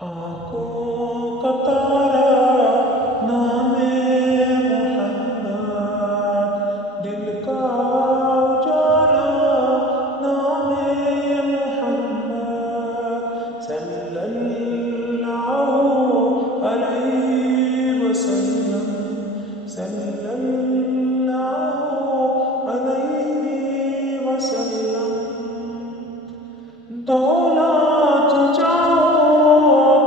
آنکھوں کا تارا نام محمد، دل کا اجالا نام محمد، صلی اللہ علیہ وسلم، صلی اللہ علیہ وسلم۔ دولت چاہو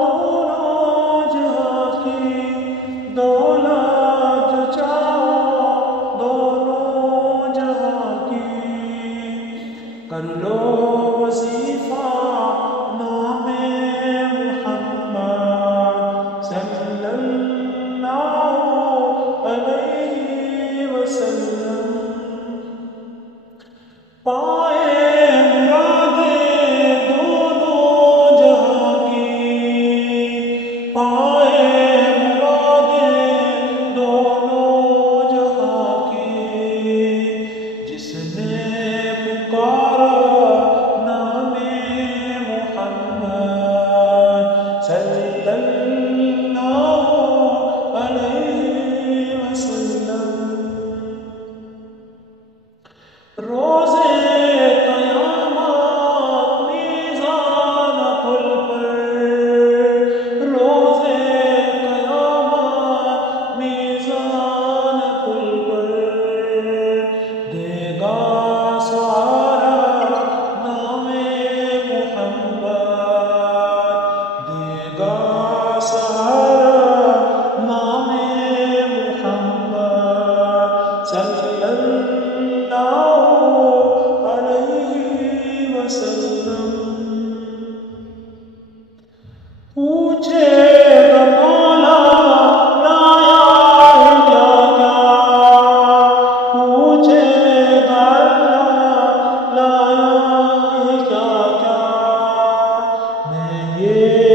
دونوں جہاں کی، دولت چاہو دونوں جہاں کی، کر لو وظیفہ نام محمد، صلی اللہ علیہ وسلم۔ پائے مرادیں دونوں جہاں کی، پائے مرادیں دونوں جہاں کی، جس نے پکارا نام محمد، صلی اللہ علیہ وسلم۔ روزے قیامت میزان پل پر، روزے قیامت میزان پل پر، دے گا سہارا نام محمد، دے گا سہارا نام محمد، صلی اللہ وسلم۔ پوچھے گا مولا لایا ہے کیا کیا، پوچھے گا اللہ لایا ہے کیا کیا، میں یہ